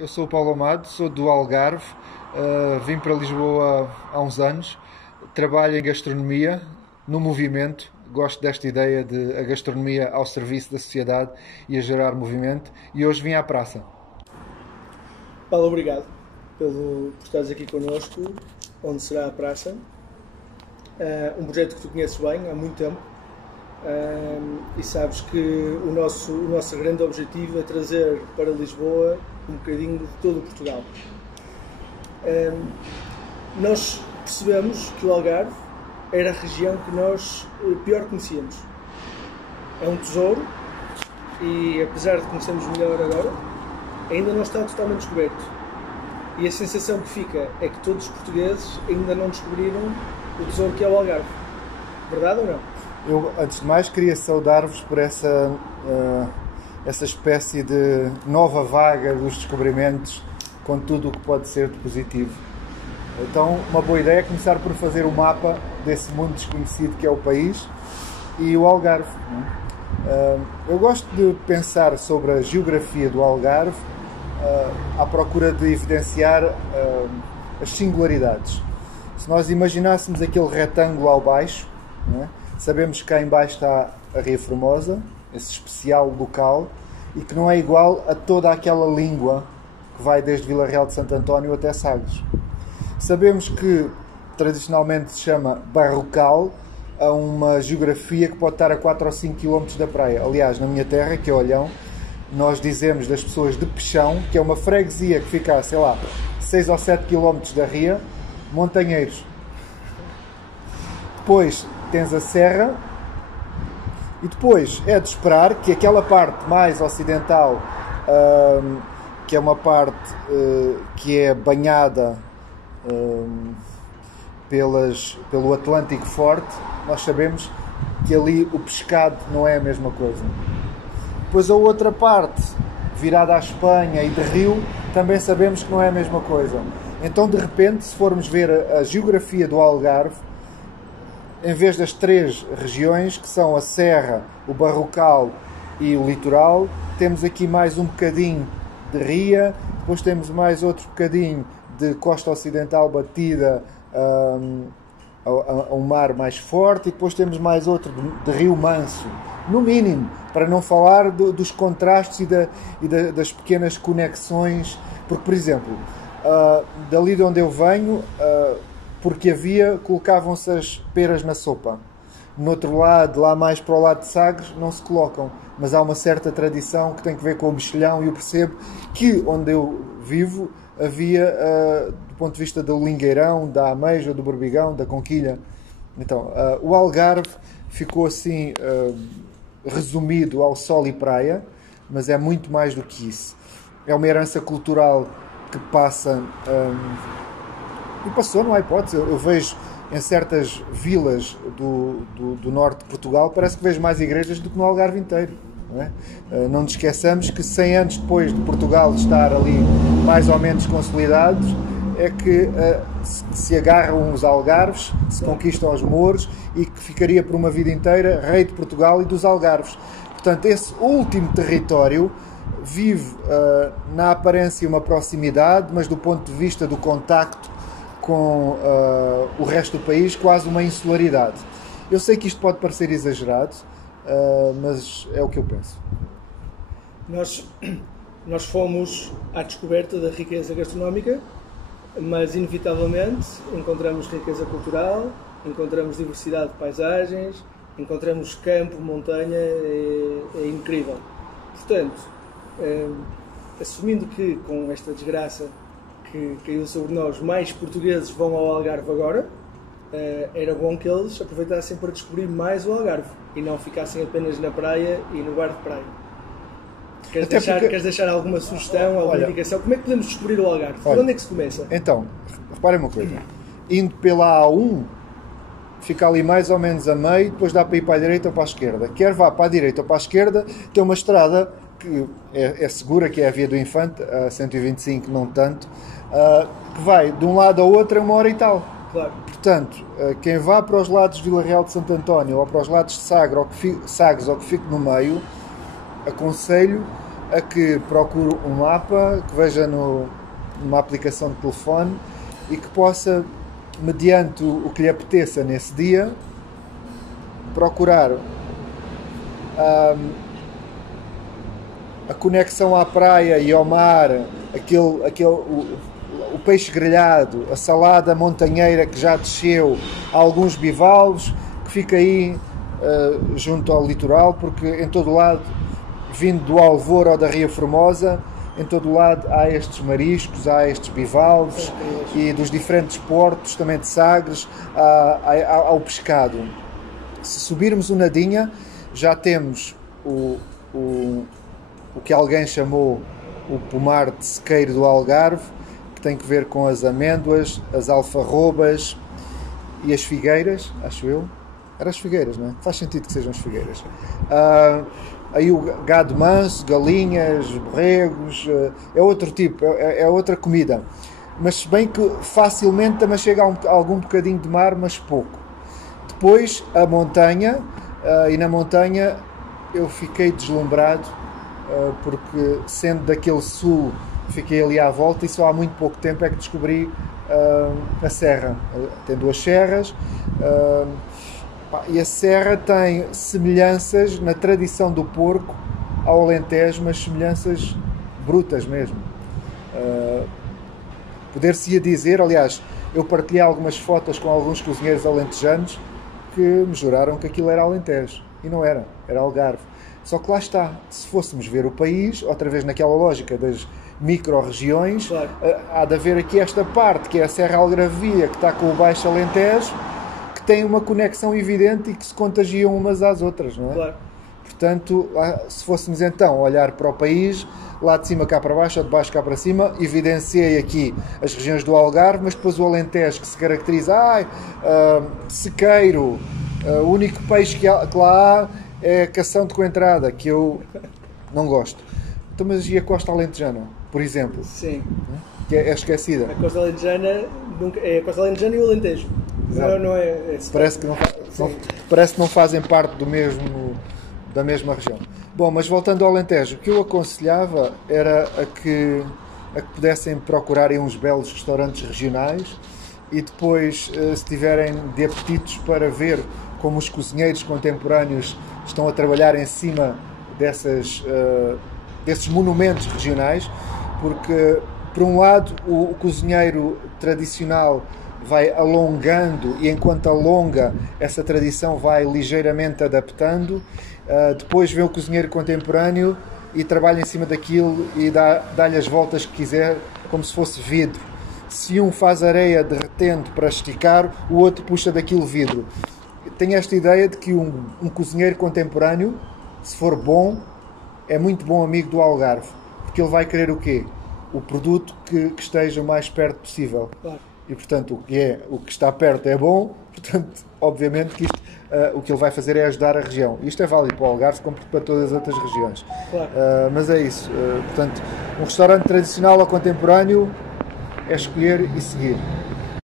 Eu sou o Paulo Amado, sou do Algarve, vim para Lisboa há uns anos, trabalho em gastronomia, no movimento, gosto desta ideia de a gastronomia ao serviço da sociedade e a gerar movimento, e hoje vim à praça. Paulo, obrigado por estares aqui connosco, onde será a praça. Um projeto que tu conheces bem há muito tempo, e sabes que o nosso grande objetivo é trazer para Lisboa um bocadinho de todo o Portugal. Nós percebemos que o Algarve era a região que nós pior conhecíamos. É um tesouro e, apesar de conhecermos melhor agora, ainda não está totalmente descoberto. E a sensação que fica é que todos os portugueses ainda não descobriram o tesouro que é o Algarve. Verdade ou não? Eu, antes de mais, queria saudar-vos por essa espécie de nova vaga dos descobrimentos com tudo o que pode ser de positivo. Então, uma boa ideia é começar por fazer o mapa desse mundo desconhecido que é o país e o Algarve. Eu gosto de pensar sobre a geografia do Algarve à procura de evidenciar as singularidades. Se nós imaginássemos aquele retângulo ao baixo, não é? Sabemos que cá em baixo está a Ria Formosa, esse especial local, e que não é igual a toda aquela língua que vai desde Vila Real de Santo António até Sagres. Sabemos que tradicionalmente se chama Barrocal a uma geografia que pode estar a 4 ou 5 km da praia. Aliás, na minha terra, que é Olhão, nós dizemos das pessoas de Peixão, que é uma freguesia que fica, sei lá, 6 ou 7 km da Ria, montanheiros. Depois tens a serra e depois é de esperar que aquela parte mais ocidental, que é uma parte que é banhada pelo Atlântico Forte, nós sabemos que ali o pescado não é a mesma coisa. Depois a outra parte, virada à Espanha e de rio, também sabemos que não é a mesma coisa. Então, de repente, se formos ver a geografia do Algarve, em vez das 3 regiões, que são a Serra, o Barrocal e o Litoral, temos aqui mais um bocadinho de ria, depois temos mais outro bocadinho de costa ocidental batida a um mar mais forte, e depois temos mais outro de rio manso, no mínimo, para não falar dos contrastes e das pequenas conexões, porque, por exemplo, dali de onde eu venho, porque colocavam-se as peras na sopa. No outro lado, lá mais para o lado de Sagres, não se colocam. Mas há uma certa tradição que tem que ver com o mexilhão, e eu percebo que onde eu vivo havia, do ponto de vista do lingueirão, da ameixa, do berbigão, da conquilha. Então, o Algarve ficou assim resumido ao sol e praia, mas é muito mais do que isso. É uma herança cultural que passa... E passou, não há hipótese. Eu vejo em certas vilas do norte de Portugal, parece que vejo mais igrejas do que no Algarve inteiro. Não é? Não nos esqueçamos que 100 anos depois de Portugal estar ali mais ou menos consolidados, é que se agarram os algarves, se conquistam os mouros, e que ficaria por uma vida inteira rei de Portugal e dos Algarves. Portanto, esse último território vive na aparência uma proximidade, mas do ponto de vista do contacto com o resto do país, quase uma insularidade. Eu sei que isto pode parecer exagerado, mas é o que eu penso. Nós fomos à descoberta da riqueza gastronómica, mas inevitavelmente encontramos riqueza cultural, encontramos diversidade de paisagens, encontramos campo, montanha, é incrível. Portanto, assumindo que com esta desgraça que caiu sobre nós, mais portugueses vão ao Algarve agora, era bom que eles aproveitassem para descobrir mais o Algarve e não ficassem apenas na praia e no bar de praia. Queres deixar alguma sugestão, alguma indicação? Como é que podemos descobrir o Algarve? Por onde é que se começa? Então, reparem uma coisa. Indo pela A1, fica ali mais ou menos a meio, depois dá para ir para a direita ou para a esquerda. Quer vá para a direita ou para a esquerda, tem uma estrada que é segura, que é a Via do Infante, a 125, não tanto, que vai de um lado ao outro é 1 hora e tal. Claro. Portanto, quem vá para os lados de Vila Real de Santo António ou para os lados de Sagres ou que fique no meio, aconselho a que procure um mapa, que veja numa aplicação de telefone e que possa, mediante o que lhe apeteça nesse dia, procurar a conexão à praia e ao mar, o peixe grelhado, a salada montanheira que já desceu, há alguns bivalves, que fica aí junto ao litoral, porque em todo o lado, vindo do Alvor ou da Ria Formosa, em todo o lado há estes mariscos, há estes bivalves e dos diferentes portos, também de Sagres, há o pescado. Se subirmos o Nadinha, já temos o que alguém chamou o pomar de sequeiro do Algarve, que tem que ver com as amêndoas, as alfarrobas e as figueiras, acho eu. Eram as figueiras, não é? Faz sentido que sejam as figueiras. Aí o gado manso, galinhas, borregos, é outro tipo, é outra comida. Mas se bem que facilmente também chega a algum bocadinho de mar, mas pouco. Depois a montanha, e na montanha eu fiquei deslumbrado, porque sendo daquele sul, fiquei ali à volta e só há muito pouco tempo é que descobri a serra. Tem 2 serras, e a serra tem semelhanças na tradição do porco ao Alentejo, mas semelhanças brutas mesmo. Poder-se-ia dizer, aliás, eu partilhei algumas fotos com alguns cozinheiros alentejanos que me juraram que aquilo era Alentejo, e não era, era Algarve. Só que lá está, se fôssemos ver o país, outra vez naquela lógica das micro-regiões, claro, há de haver aqui esta parte, que é a Serra Algarvia, que está com o Baixo Alentejo, que tem uma conexão evidente e que se contagiam umas às outras, não é? Claro. Portanto, se fôssemos então olhar para o país, lá de cima cá para baixo, ou de baixo cá para cima, evidenciei aqui as regiões do Algarve, mas depois o Alentejo, que se caracteriza, sequeiro, o único peixe que lá há é cação de coentrada, que eu não gosto. Então, mas e a costa alentejana, por exemplo? Sim. Que é esquecida. A costa alentejana é a costa alentejana e o Alentejo. Não é parece que não fazem parte da mesma região. Bom, mas voltando ao Alentejo, o que eu aconselhava era a que pudessem procurarem uns belos restaurantes regionais e depois, se tiverem de apetites para ver como os cozinheiros contemporâneos estão a trabalhar em cima desses monumentos regionais, porque, por um lado, o cozinheiro tradicional vai alongando e, enquanto alonga, essa tradição vai ligeiramente adaptando. Depois vem o cozinheiro contemporâneo e trabalha em cima daquilo e dá-lhe as voltas que quiser, como se fosse vidro. Se um faz areia derretendo para esticar, o outro puxa daquilo vidro. Tenho esta ideia de que um cozinheiro contemporâneo, se for bom, é muito bom amigo do Algarve, porque ele vai querer o quê? O produto que esteja o mais perto possível. Claro. E, portanto, o que está perto é bom, portanto, obviamente que o que ele vai fazer é ajudar a região. Isto é válido para o Algarve como para todas as outras regiões. Claro. Mas é isso. Portanto, um restaurante tradicional ou contemporâneo é escolher e seguir.